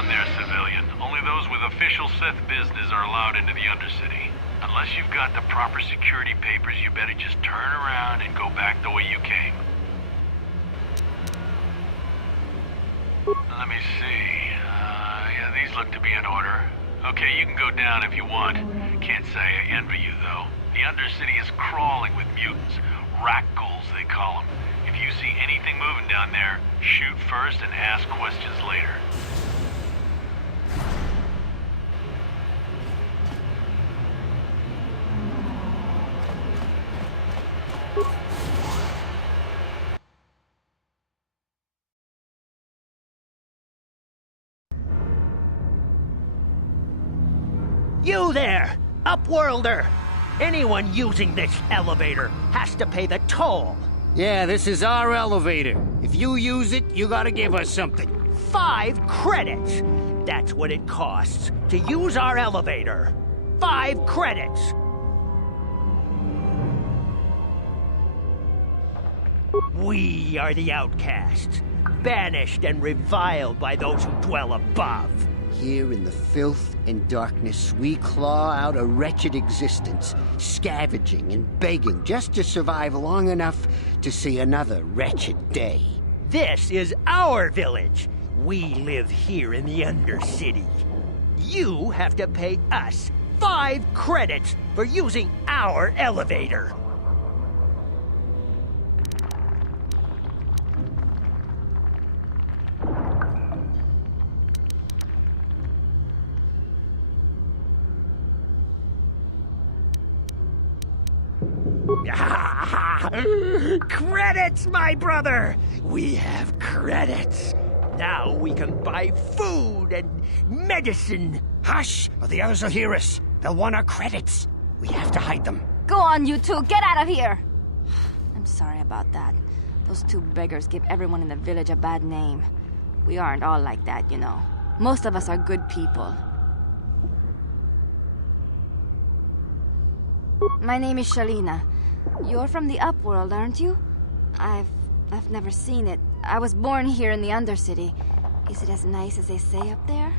on there, civilian. Only those with official Sith business are allowed into the Undercity. Unless you've got the proper security papers, you better just turn around and go back the way you came. Let me see. Yeah, these look to be in order. Okay, you can go down if you want. Can't say I envy you, though. The Undercity is crawling with mutants. Rat ghouls, they call them. If you see anything moving down there, shoot first and ask questions later. You there, Upworlder! Anyone using this elevator has to pay the toll. Yeah, this is our elevator. If you use it, you gotta give us something. 5 credits! That's what it costs to use our elevator. 5 credits! We are the outcasts, banished and reviled by those who dwell above. Here in the filth and darkness, we claw out a wretched existence, scavenging and begging just to survive long enough to see another wretched day. This is our village. We live here in the Undercity. You have to pay us 5 credits for using our elevator. Credits, my brother! We have credits. Now we can buy food and medicine. Hush, or the others will hear us. They'll want our credits. We have to hide them. Go on, you two. Get out of here! I'm sorry about that. Those 2 beggars give everyone in the village a bad name. We aren't all like that, you know. Most of us are good people. My name is Shalina. You're from the Upworld, aren't you? I've never seen it. I was born here in the Undercity. Is it as nice as they say up there?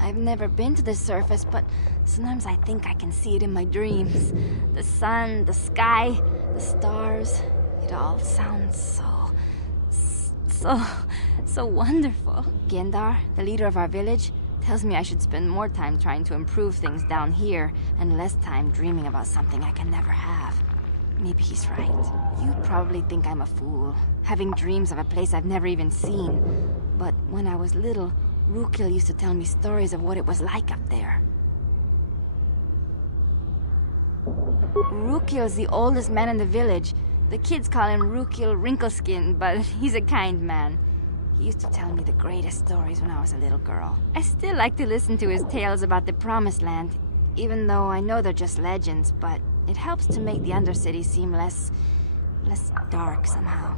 I've never been to the surface, but sometimes I think I can see it in my dreams. The sun, the sky, the stars. It all sounds so wonderful. Gendar, the leader of our village, tells me I should spend more time trying to improve things down here and less time dreaming about something I can never have. Maybe he's right. You probably think I'm a fool, having dreams of a place I've never even seen. But when I was little, Rukil used to tell me stories of what it was like up there. Rukil's the oldest man in the village. The kids call him Rukil Wrinkleskin, but he's a kind man. He used to tell me the greatest stories when I was a little girl. I still like to listen to his tales about the Promised Land, even though I know they're just legends, but it helps to make the Undercity seem less dark somehow.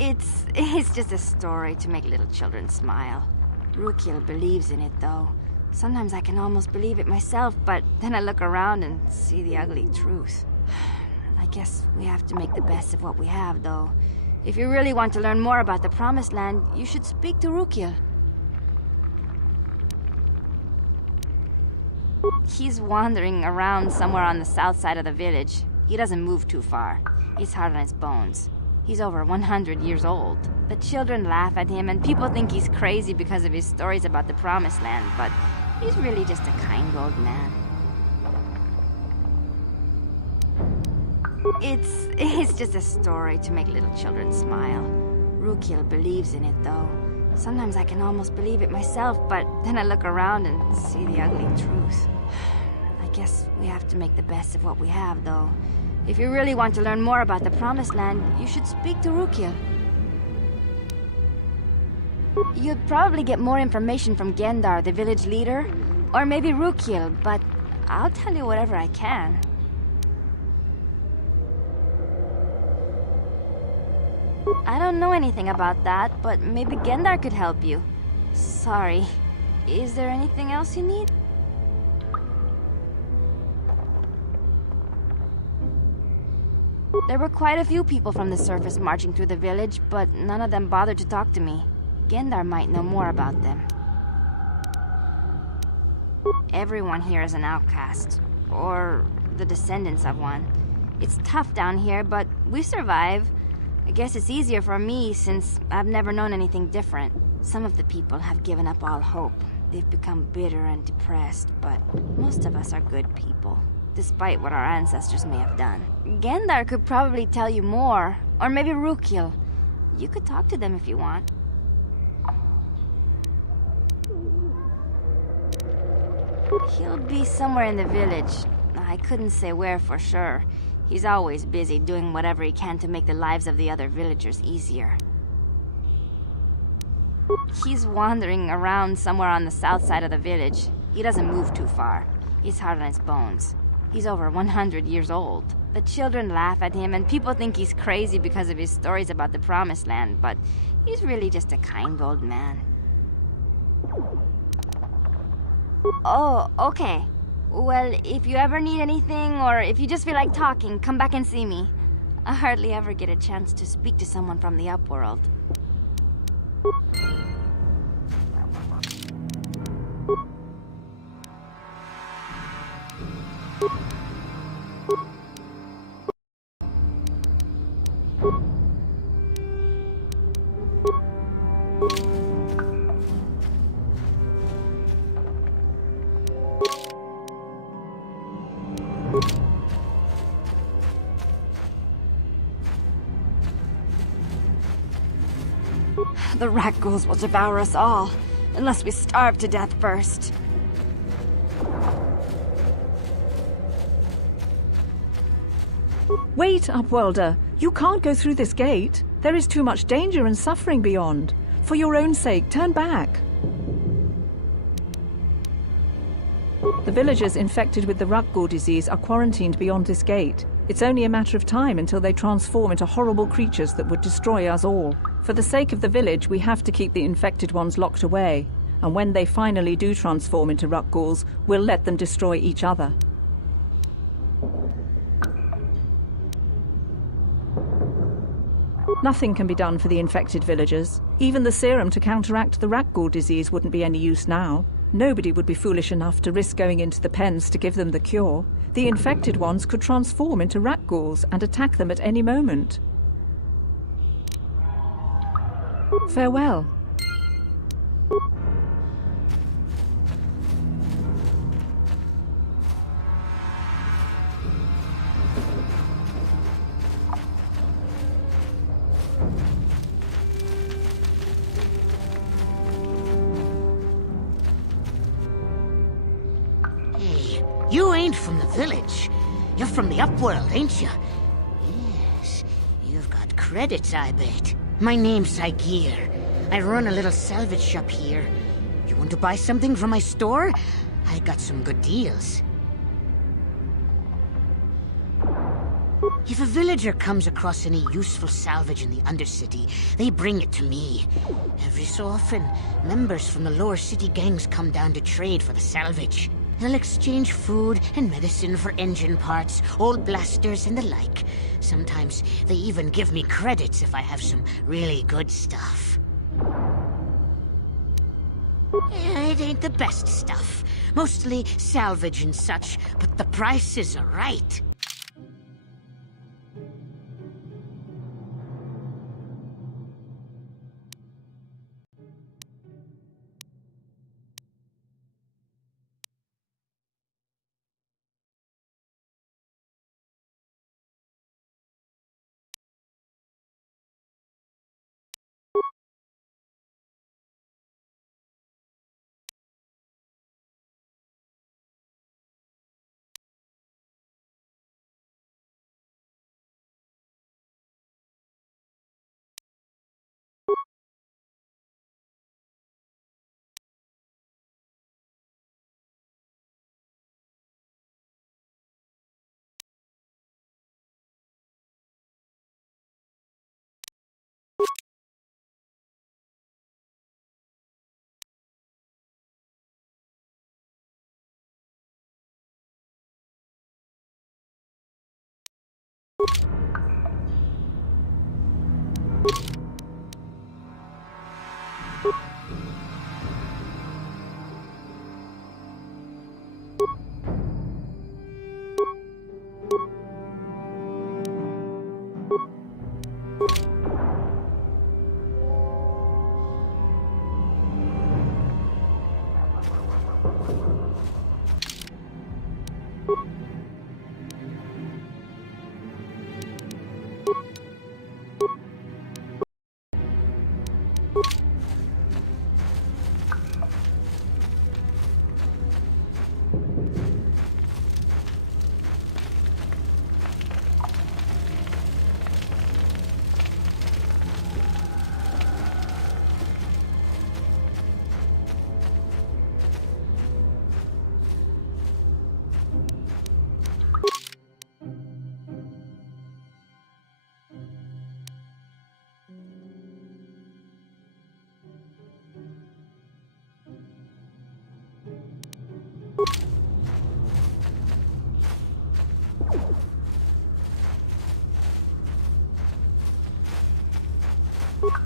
It's just a story to make little children smile. Rukil believes in it, though. Sometimes I can almost believe it myself, but then I look around and see the ugly truth. I guess we have to make the best of what we have, though. If you really want to learn more about the Promised Land, you should speak to Rukil. He's wandering around somewhere on the south side of the village. He doesn't move too far. He's hard on his bones. He's over 100 years old. The children laugh at him, and people think he's crazy because of his stories about the Promised Land, but he's really just a kind old man. It's just a story to make little children smile. Rukil believes in it, though. Sometimes I can almost believe it myself, but then I look around and see the ugly truth. I guess we have to make the best of what we have, though. If you really want to learn more about the Promised Land, you should speak to Rukil. You'd probably get more information from Gendar, the village leader, or maybe Rukil, but I'll tell you whatever I can. I don't know anything about that, but maybe Gendar could help you. Sorry. Is there anything else you need? There were quite a few people from the surface marching through the village, but none of them bothered to talk to me. Gendar might know more about them. Everyone here is an outcast, or the descendants of one. It's tough down here, but we survive. I guess it's easier for me since I've never known anything different. Some of the people have given up all hope. They've become bitter and depressed, but most of us are good people, despite what our ancestors may have done. Gendar could probably tell you more, or maybe Rukil. You could talk to them if you want. He'll be somewhere in the village. I couldn't say where for sure. He's always busy doing whatever he can to make the lives of the other villagers easier. He's wandering around somewhere on the south side of the village. He doesn't move too far. He's hard on his bones. He's over 100 years old. The children laugh at him and people think he's crazy because of his stories about the Promised Land, but he's really just a kind old man. Oh, okay. Well, if you ever need anything, or if you just feel like talking, come back and see me. I hardly ever get a chance to speak to someone from the Upworld. The rat ghouls will devour us all, unless we starve to death first. Wait, Upworlder. You can't go through this gate. There is too much danger and suffering beyond. For your own sake, turn back. The villagers infected with the Rutghoul disease are quarantined beyond this gate. It's only a matter of time until they transform into horrible creatures that would destroy us all. For the sake of the village, we have to keep the infected ones locked away. And when they finally do transform into Rutghouls, we'll let them destroy each other. Nothing can be done for the infected villagers. Even the serum to counteract the Rutghoul disease wouldn't be any use now. Nobody would be foolish enough to risk going into the pens to give them the cure. The infected ones could transform into Rutghouls and attack them at any moment. Farewell. Hey, you ain't from the village. You're from the Upworld, ain't you? Yes, you've got credits, I bet. My name's Saigir. I run a little salvage shop here. You want to buy something from my store? I got some good deals. If a villager comes across any useful salvage in the Undercity, they bring it to me. Every so often, members from the lower city gangs come down to trade for the salvage. They'll exchange food and medicine for engine parts, old blasters and the like. Sometimes they even give me credits if I have some really good stuff. It ain't the best stuff. Mostly salvage and such, but the prices are right.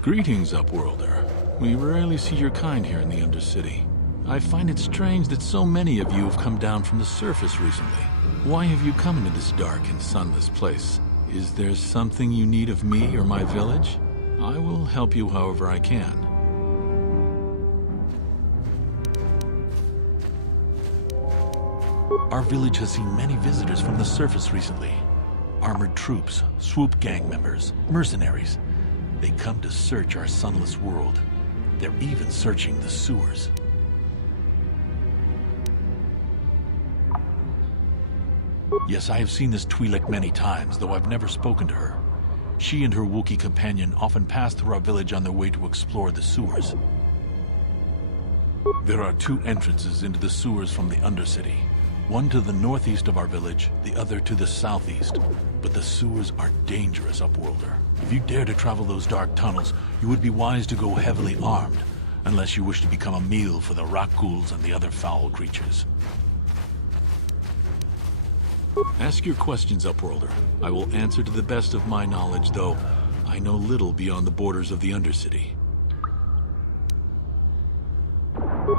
Greetings, Upworlder. We rarely see your kind here in the Undercity. I find it strange that so many of you have come down from the surface recently. Why have you come into this dark and sunless place? Is there something you need of me or my village? I will help you however I can. Our village has seen many visitors from the surface recently. Armored troops, swoop gang members, mercenaries. They come to search our sunless world. They're even searching the sewers. Yes, I have seen this Twi'lek many times, though I've never spoken to her. She and her Wookiee companion often pass through our village on their way to explore the sewers. There are two entrances into the sewers from the Undercity. One to the northeast of our village, the other to the southeast. But the sewers are dangerous, Upworlder. If you dare to travel those dark tunnels, you would be wise to go heavily armed, unless you wish to become a meal for the rock ghouls and the other foul creatures. Ask your questions, Upworlder. I will answer to the best of my knowledge, though I know little beyond the borders of the Undercity.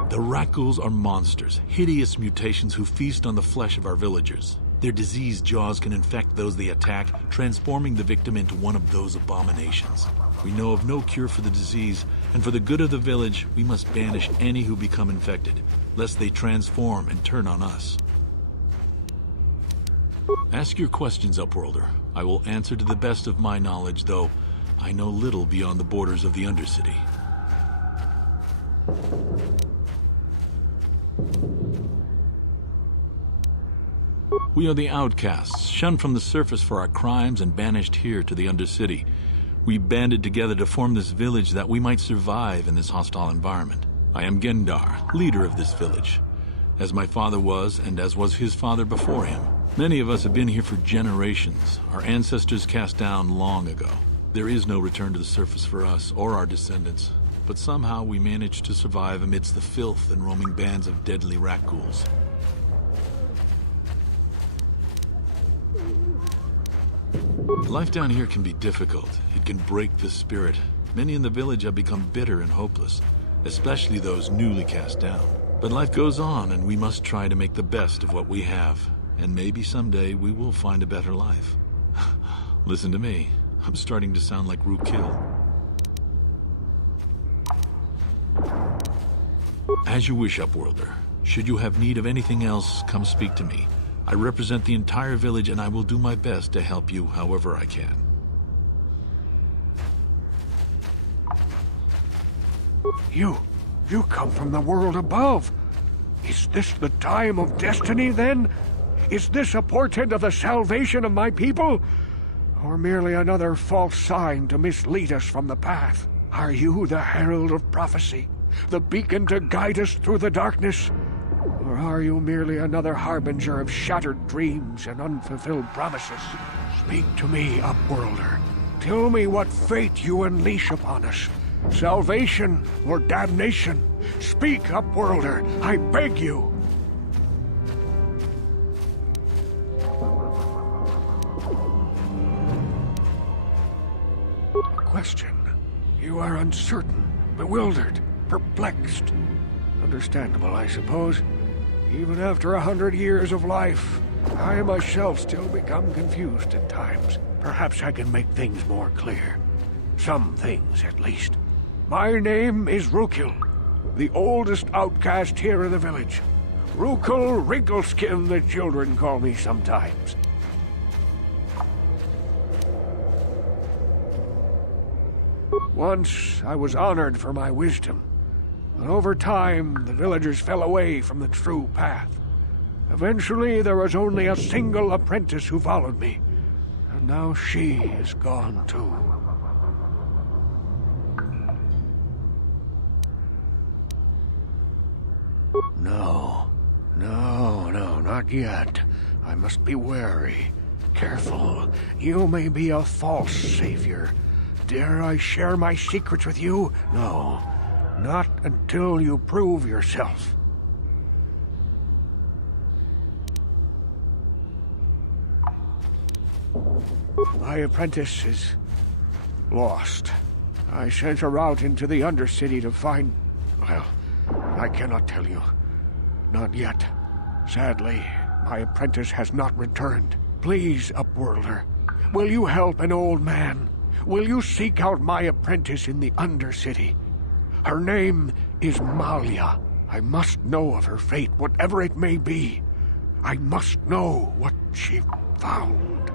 The rat ghouls are monsters, hideous mutations who feast on the flesh of our villagers. Their diseased jaws can infect those they attack, transforming the victim into one of those abominations. We know of no cure for the disease, and for the good of the village, we must banish any who become infected, lest they transform and turn on us. Ask your questions, Upworlder. I will answer to the best of my knowledge, though I know little beyond the borders of the Undercity. We are the outcasts, shunned from the surface for our crimes and banished here to the Undercity. We banded together to form this village that we might survive in this hostile environment. I am Gendar, leader of this village, as my father was and as was his father before him. Many of us have been here for generations, our ancestors cast down long ago. There is no return to the surface for us or our descendants, but somehow we managed to survive amidst the filth and roaming bands of deadly rat ghouls. Life down here can be difficult. It can break the spirit. Many in the village have become bitter and hopeless, especially those newly cast down. But life goes on, and we must try to make the best of what we have. And maybe someday we will find a better life. Listen to me. I'm starting to sound like Rookil. As you wish, Upworlder. Should you have need of anything else, come speak to me. I represent the entire village, and I will do my best to help you however I can. You come from the world above. Is this the time of destiny, then? Is this a portent of the salvation of my people? Or merely another false sign to mislead us from the path? Are you the herald of prophecy? The beacon to guide us through the darkness? Or are you merely another harbinger of shattered dreams and unfulfilled promises? Speak to me, Upworlder. Tell me what fate you unleash upon us. Salvation or damnation? Speak, Upworlder, I beg you. A question. You are uncertain, bewildered, perplexed. Understandable, I suppose. Even after 100 years of life, I myself still become confused at times. Perhaps I can make things more clear. Some things, at least. My name is Rukil, the oldest outcast here in the village. Rukil Wrinkleskin, the children call me sometimes. Once I was honored for my wisdom, but over time the villagers fell away from the true path. Eventually there was only a single apprentice who followed me, and now she is gone too. No, not yet. I must be wary. Careful. You may be a false savior. Dare I share my secrets with you? No, not until you prove yourself. My apprentice is lost. I sent her out into the Undercity to find... well, I cannot tell you. Not yet. Sadly, my apprentice has not returned. Please, Upworlder, will you help an old man? Will you seek out my apprentice in the Undercity? Her name is Malia. I must know of her fate, whatever it may be. I must know what she found.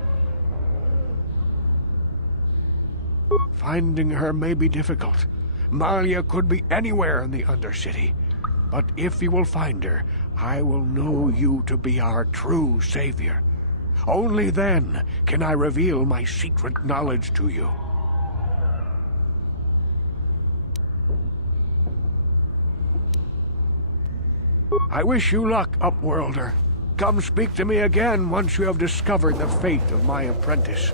Finding her may be difficult. Malia could be anywhere in the Undercity. But if you will find her, I will know you to be our true savior. Only then can I reveal my secret knowledge to you. I wish you luck, Upworlder. Come speak to me again once you have discovered the fate of my apprentice.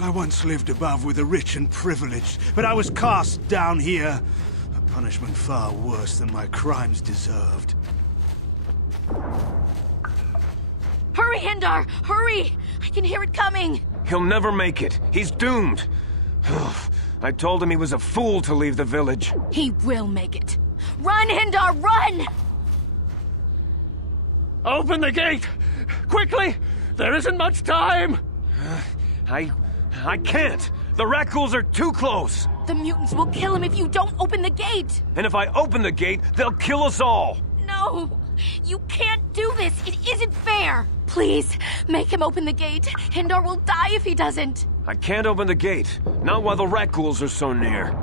I once lived above with the rich and privileged, but I was cast down here. A punishment far worse than my crimes deserved. Hurry, Hindar! Hurry! I can hear it coming! He'll never make it. He's doomed. I told him he was a fool to leave the village. He will make it. Run, Hindar, run! Open the gate! Quickly! There isn't much time! I can't. The rat ghouls are too close. The mutants will kill him if you don't open the gate! And if I open the gate, they'll kill us all. No! You can't do this! It isn't fair! Please, make him open the gate. Hindar will die if he doesn't. I can't open the gate. Not while the rat ghouls are so near.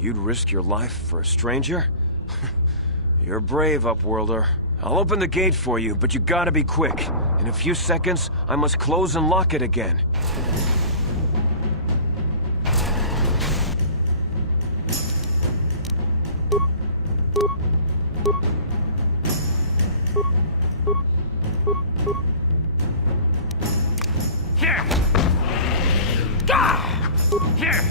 You'd risk your life for a stranger? You're brave, Upworlder. I'll open the gate for you, but you gotta be quick. In a few seconds, I must close and lock it again. Here! Gah! Here!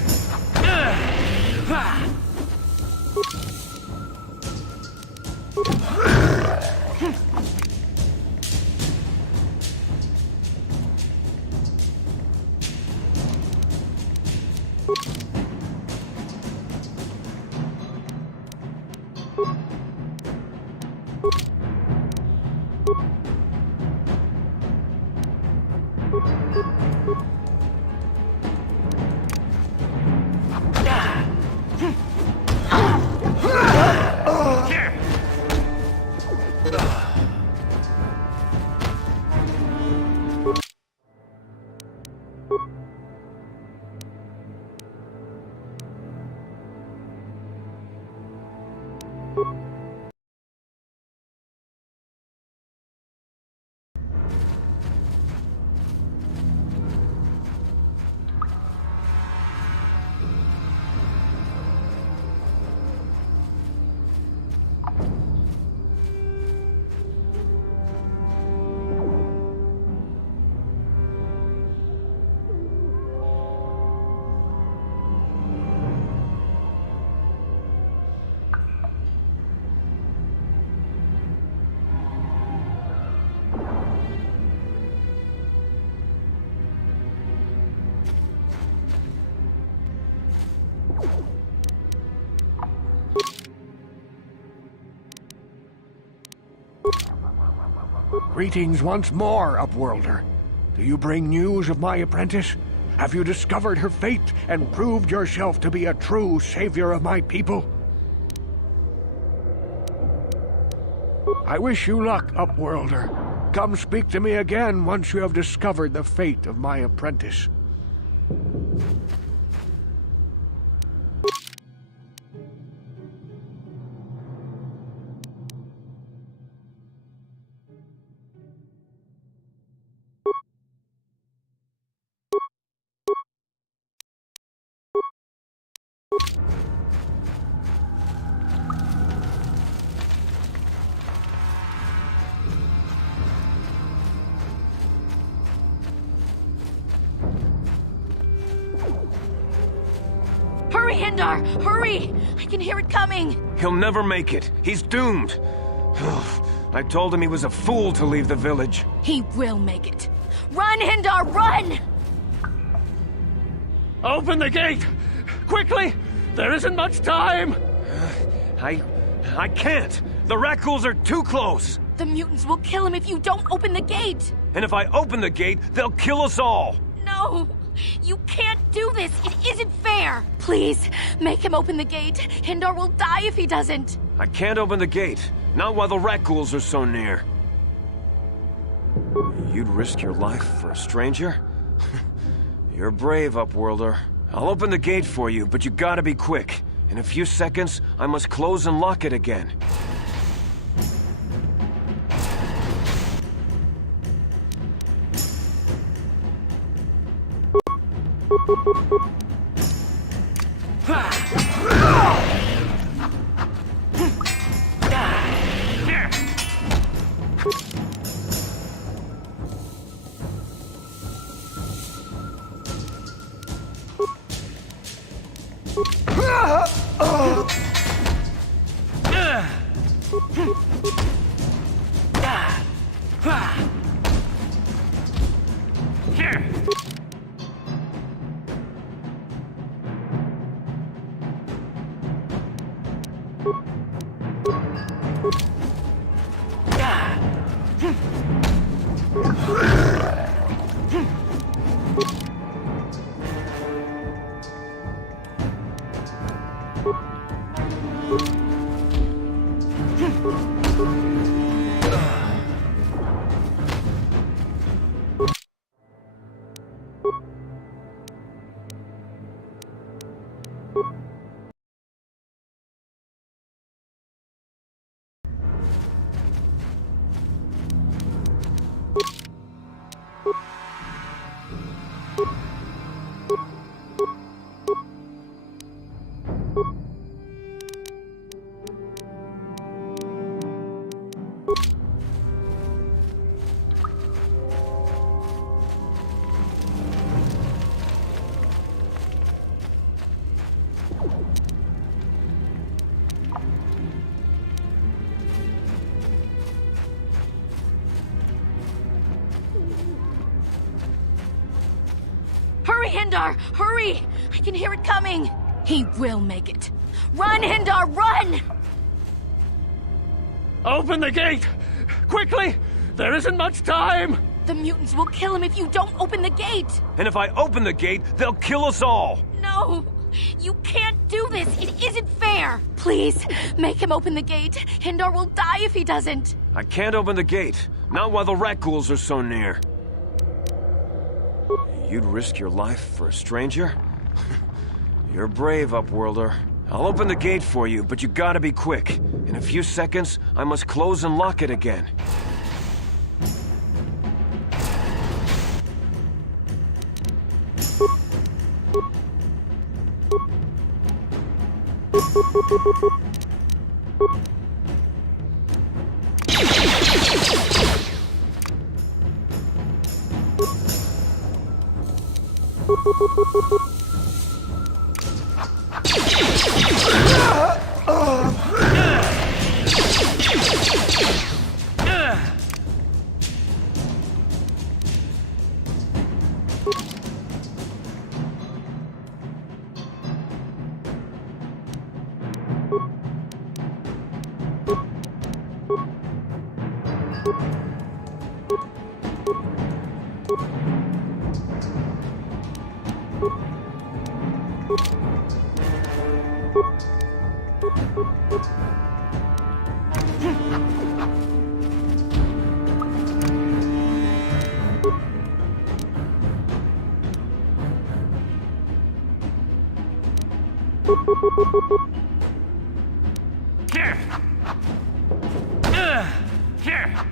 Greetings once more, Upworlder. Do you bring news of my apprentice? Have you discovered her fate and proved yourself to be a true savior of my people? I wish you luck, Upworlder. Come speak to me again once you have discovered the fate of my apprentice. Hurry, Hindar! Hurry! I can hear it coming! He'll never make it. He's doomed. I told him he was a fool to leave the village. He will make it. Run, Hindar, run! Open the gate! Quickly! There isn't much time! I can't. The Rakghouls are too close. The mutants will kill him if you don't open the gate! And if I open the gate, they'll kill us all. No! You can't do this! It isn't fair! Please, make him open the gate. Hindar will die if he doesn't. I can't open the gate. Not while the Rakghouls are so near. You'd risk your life for a stranger? You're brave, Upworlder. I'll open the gate for you, but you gotta be quick. In a few seconds, I must close and lock it again. Hurry, Hindar! Hurry! I can hear it coming! He will make it. Run, Hindar, run! Open the gate! Quickly! There isn't much time! The mutants will kill him if you don't open the gate! And if I open the gate, they'll kill us all! No! You can't do this! It isn't fair! Please, make him open the gate. Hindar will die if he doesn't. I can't open the gate. Not while the rat ghouls are so near. You'd risk your life for a stranger? You're brave, Upworlder. I'll open the gate for you, but you gotta be quick. In a few seconds, I must close and lock it again. Here! Here! Here!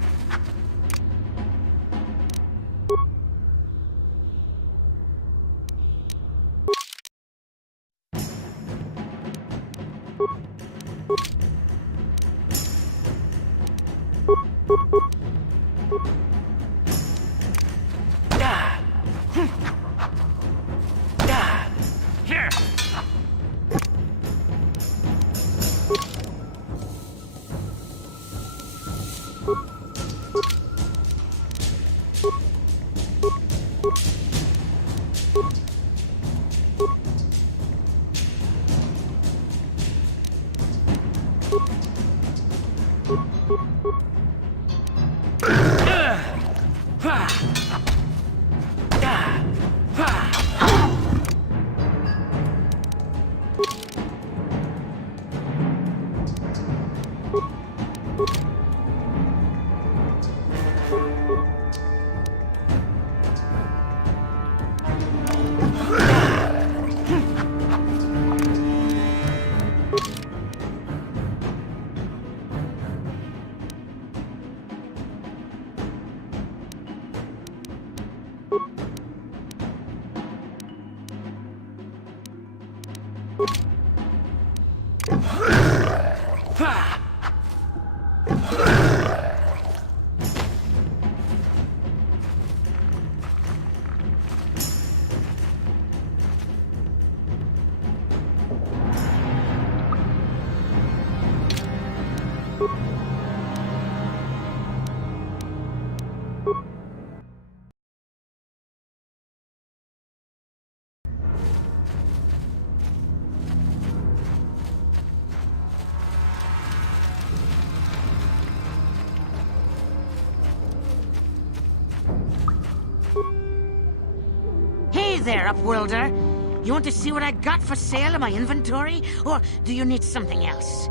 Hey there, Upworlder. You want to see what I got for sale in my inventory? Or do you need something else?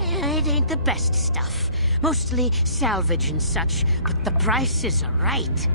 It ain't the best stuff. Mostly salvage and such, but the price is right.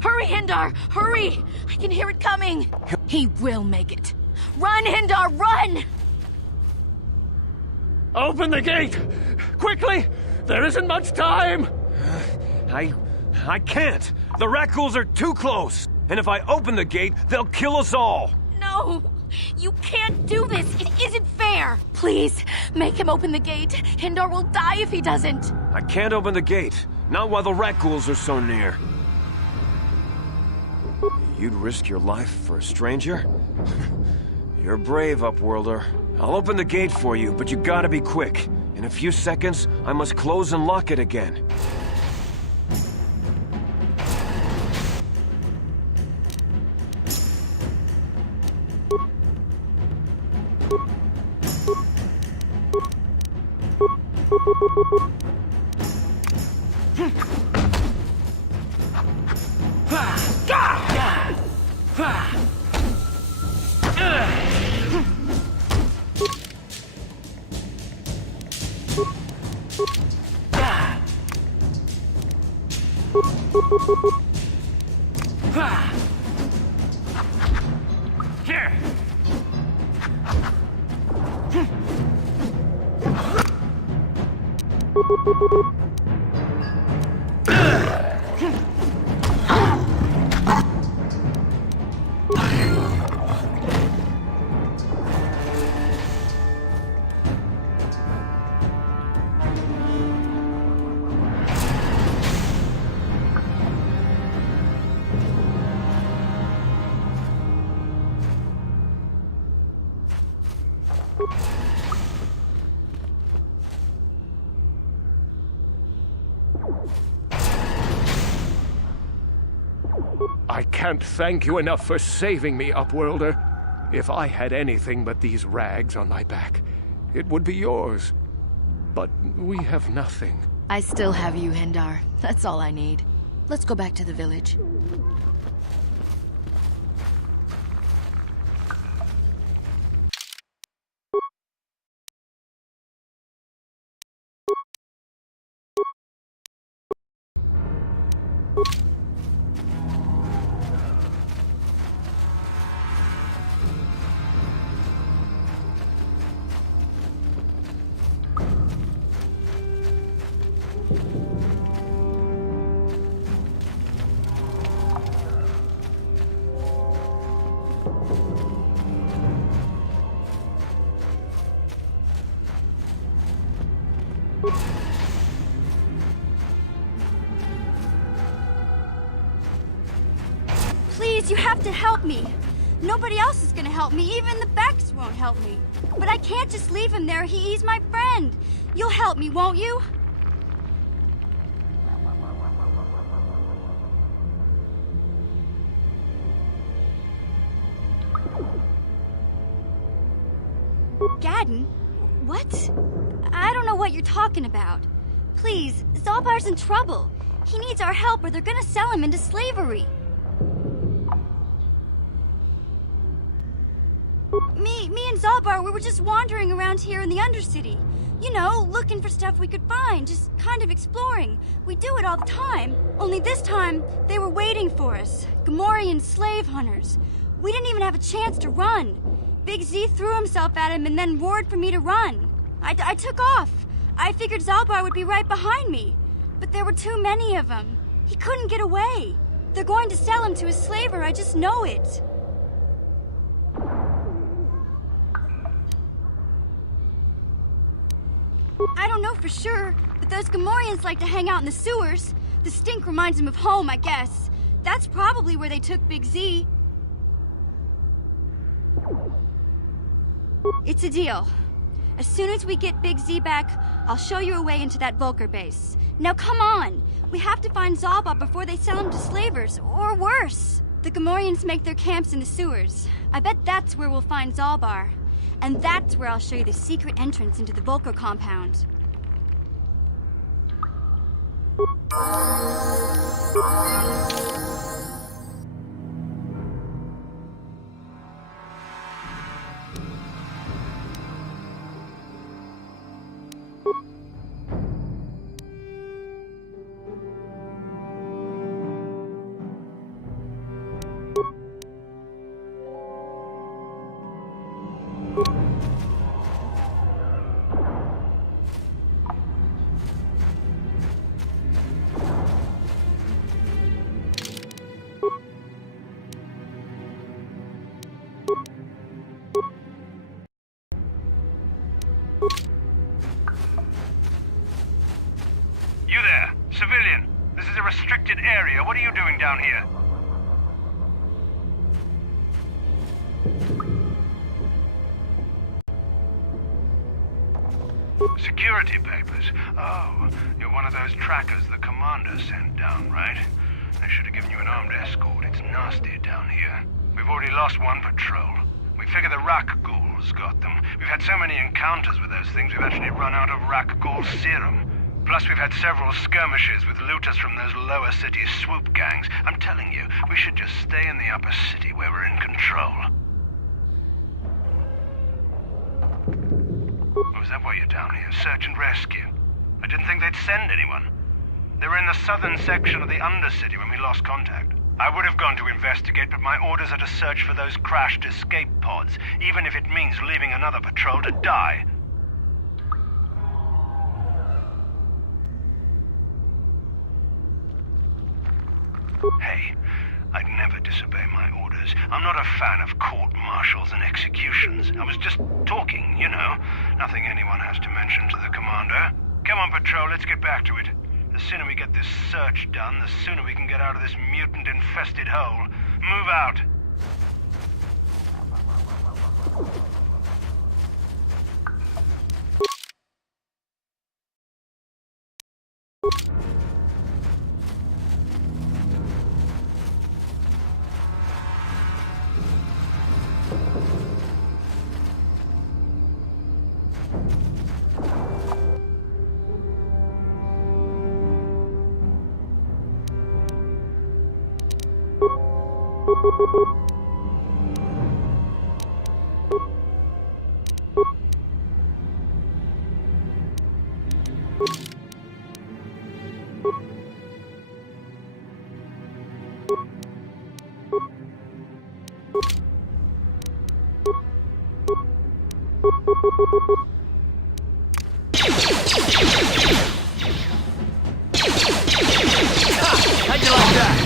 Hurry, Hindar! Hurry! I can hear it coming! He will make it. Run, Hindar, run! Open the gate! Quickly! There isn't much time! I can't! The Rakghouls are too close! And if I open the gate, they'll kill us all! No! You can't do this! It isn't fair! Please, make him open the gate. Hindar will die if he doesn't. I can't open the gate. Not while the Rakghouls are so near. You'd risk your life for a stranger? You're brave, Upworlder. I'll open the gate for you, but you gotta be quick. In a few seconds, I must close and lock it again. I can't thank you enough for saving me, Upworlder. If I had anything but these rags on my back, it would be yours. But we have nothing. I still have you, Hindar. That's all I need. Let's go back to the village. Please, you have to help me. Nobody else is gonna help me. Even the Becks won't help me. But I can't just leave him there. He's my friend. You'll help me, won't you? Gadden? What? I don't know what you're talking about. Please, Zalbar's in trouble. He needs our help or they're gonna sell him into slavery. Me and Zalbar, we were just wandering around here in the Undercity. You know, looking for stuff we could find, just kind of exploring. We do it all the time. Only this time, they were waiting for us. Gamorrean slave hunters. We didn't even have a chance to run. Big Z threw himself at him and then roared for me to run. I took off. I figured Zalbar would be right behind me. But there were too many of them. He couldn't get away. They're going to sell him to a slaver, I just know it. I don't for sure, but those Gamorreans like to hang out in the sewers. The stink reminds them of home, I guess. That's probably where they took Big Z. It's a deal. As soon as we get Big Z back, I'll show you a way into that Vulker base. Now come on! We have to find Zalba before they sell him to slavers, or worse. The Gamorreans make their camps in the sewers. I bet that's where we'll find Zalbar. And that's where I'll show you the secret entrance into the Vulker compound. You there, civilian. This is a restricted area. What are you doing down here? Security papers. Oh, you're one of those trackers the commander sent down, right? They should have given you an armed escort. It's nasty down here. We've already lost one patrol. We figure the Rak ghouls got them. We've had so many encounters with those things, we've actually run out of Rak ghoul serum. Plus, we've had several skirmishes with looters from those lower city swoop gangs. I'm telling you, we should just stay in the upper city where we're in control. Oh, is that why you're down here? Search and rescue? I didn't think they'd send anyone. They were in the southern section of the Undercity when we lost contact. I would have gone to investigate, but my orders are to search for those crashed escape pods, even if it means leaving another patrol to die. Hey, I'd never disobey my orders. I'm not a fan of court-martials and executions. I was just talking, you know. Nothing anyone has to mention to the commander. Come on, Patrol, let's get back to it. The sooner we get this search done, the sooner we can get out of this mutant-infested hole. Move out. How'd you like that?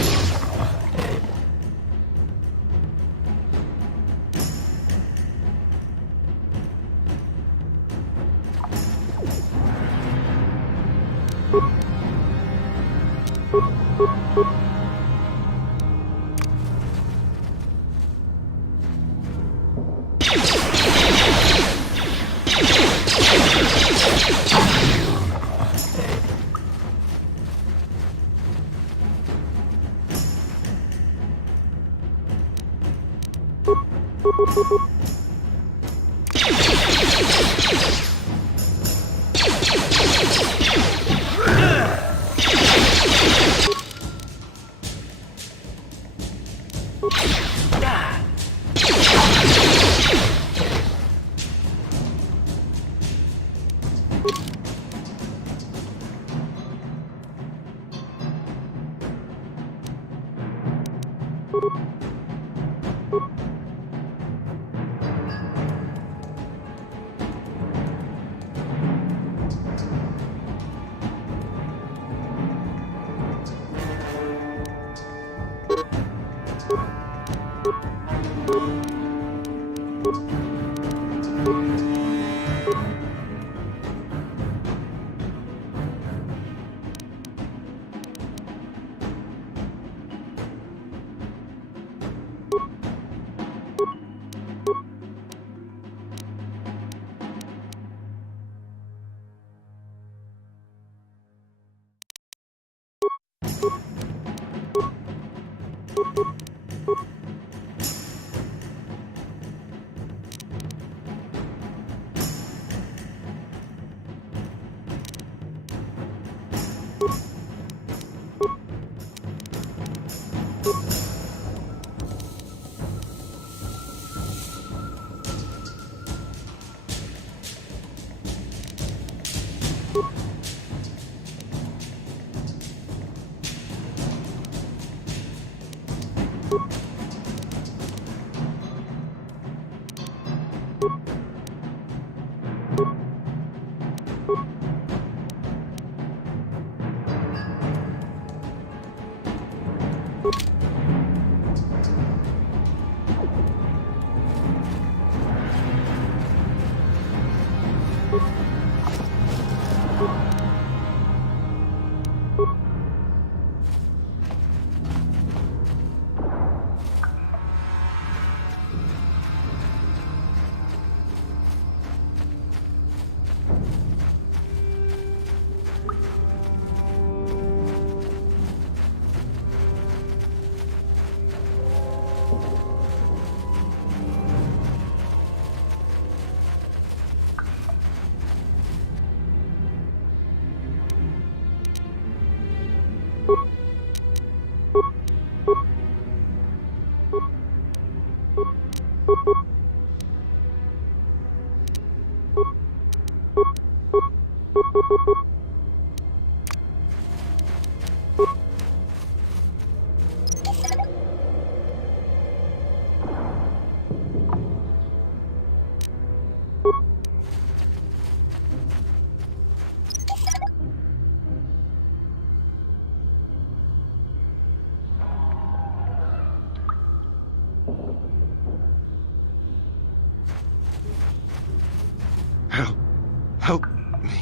Help me.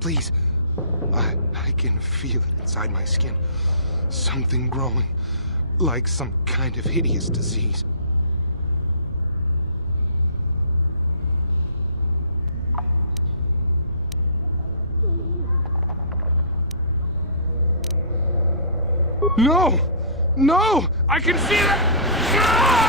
Please. I can feel it inside my skin. Something growing. Like some kind of hideous disease. No! No! I can feel it! Ah!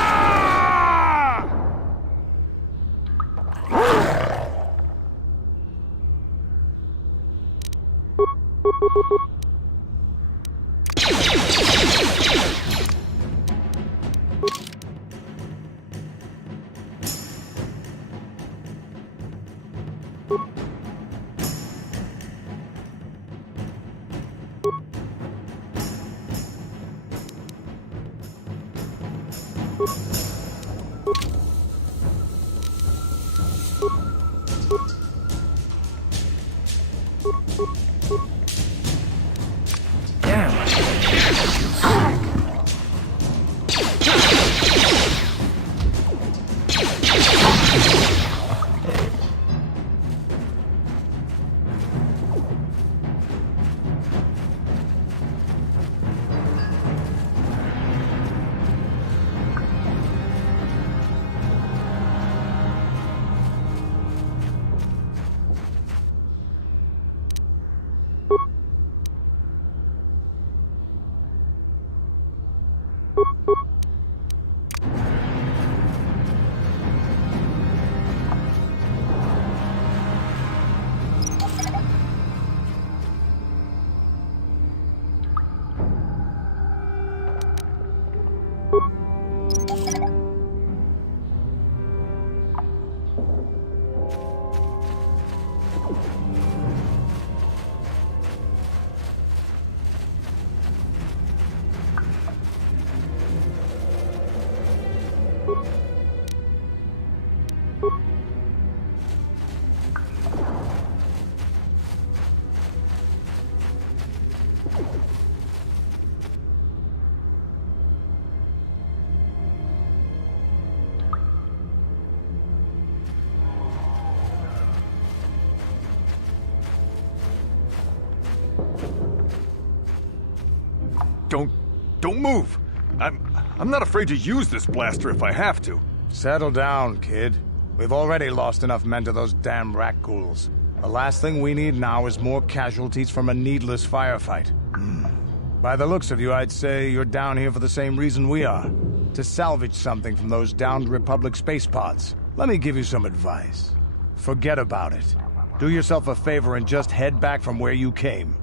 Don't move. I'm not afraid to use this blaster if I have to. Settle down, kid. We've already lost enough men to those damn rat ghouls. The last thing we need now is more casualties from a needless firefight. By the looks of you, I'd say you're down here for the same reason we are. To salvage something from those downed Republic space pods. Let me give you some advice. Forget about it. Do yourself a favor and just head back from where you came.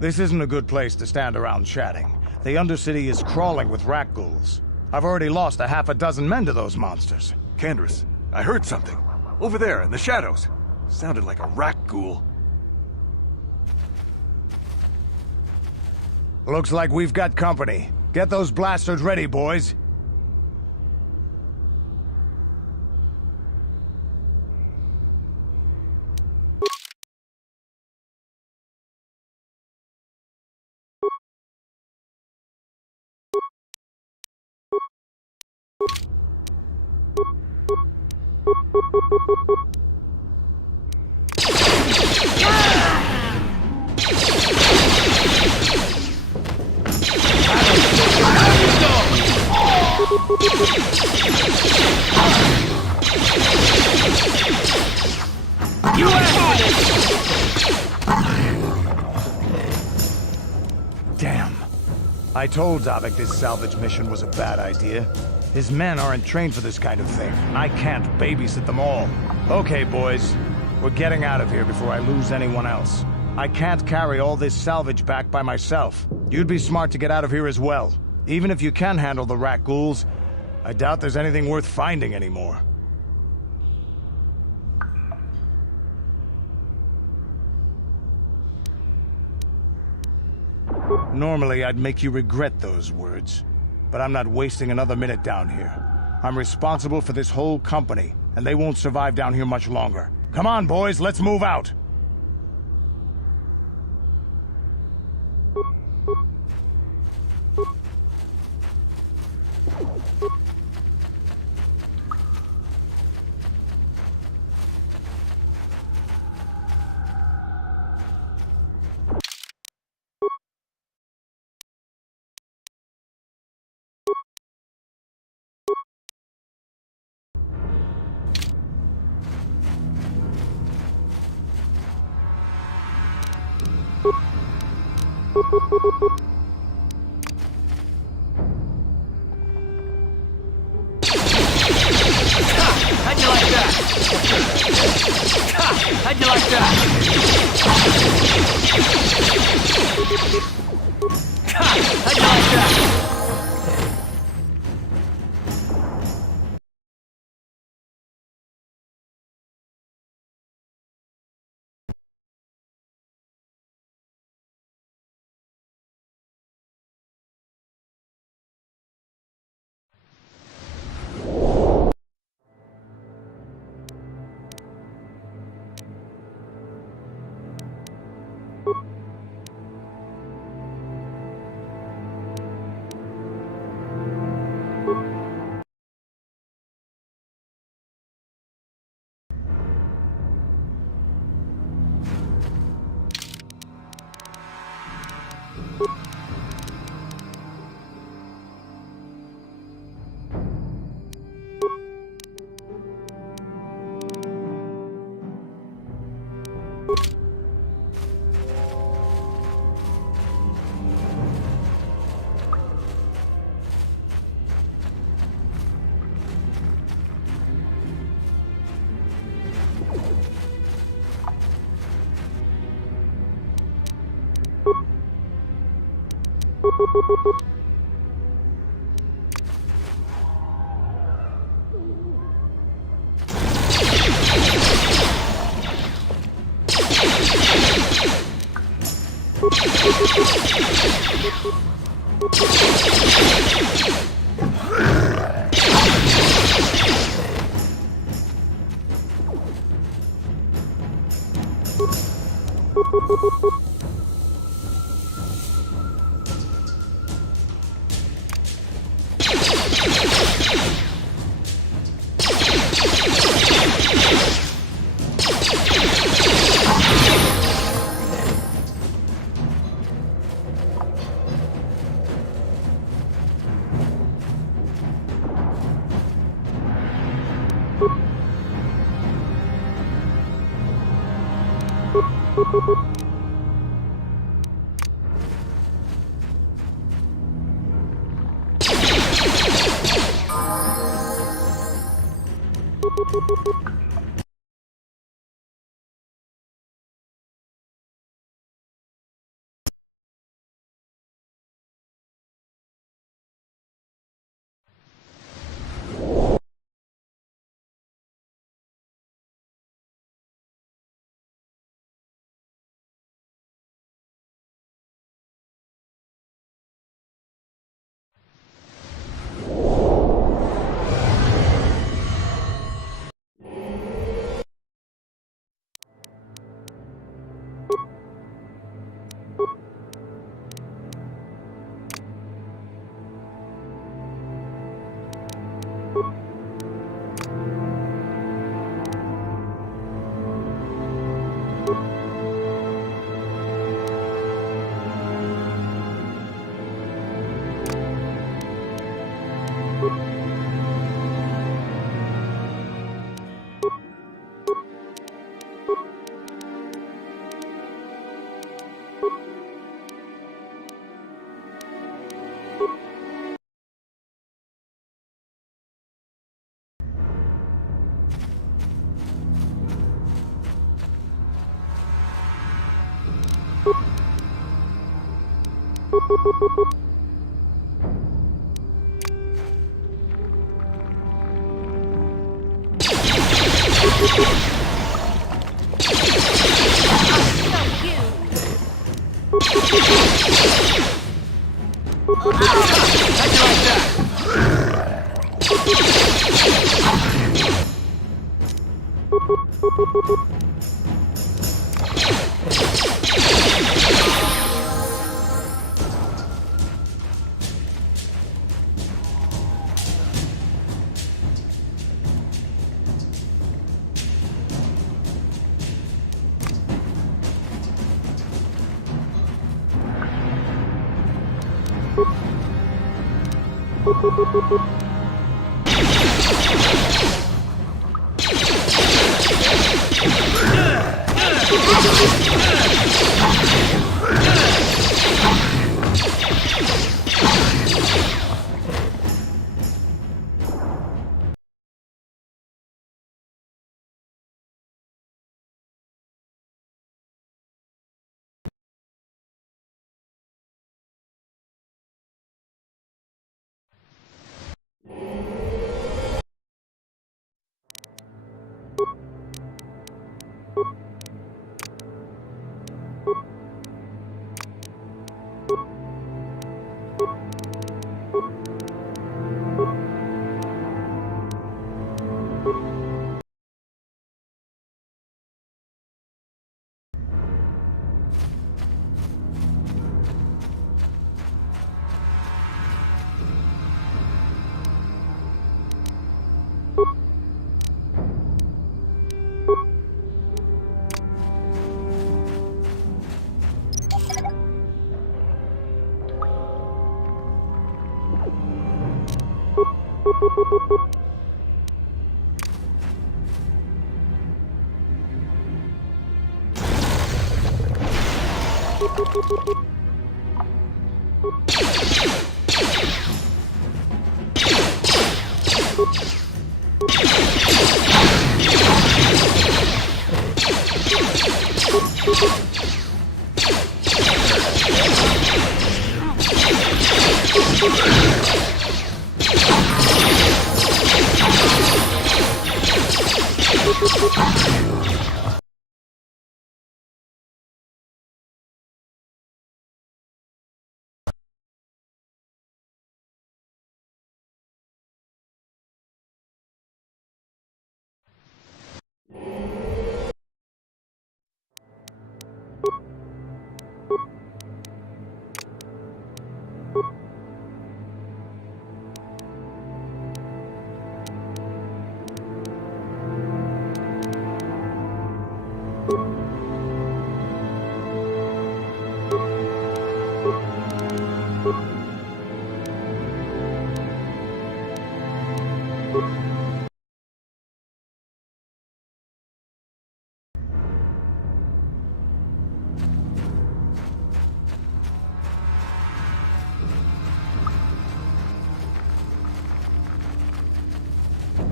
This isn't a good place to stand around chatting. The Undercity is crawling with rat ghouls. I've already lost a half a dozen men to those monsters. Candace, I heard something. Over there, in the shadows. Sounded like a rat ghoul. Looks like we've got company. Get those blasters ready, boys. Damn. I told Davik this salvage mission was a bad idea. His men aren't trained for this kind of thing. I can't babysit them all. Okay, boys. We're getting out of here before I lose anyone else. I can't carry all this salvage back by myself. You'd be smart to get out of here as well. Even if you can handle the rat ghouls, I doubt there's anything worth finding anymore. Normally, I'd make you regret those words, but I'm not wasting another minute down here. I'm responsible for this whole company, and they won't survive down here much longer. Come on, boys, let's move out! How'd you like that? How'd you like that? How'd you like that?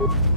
you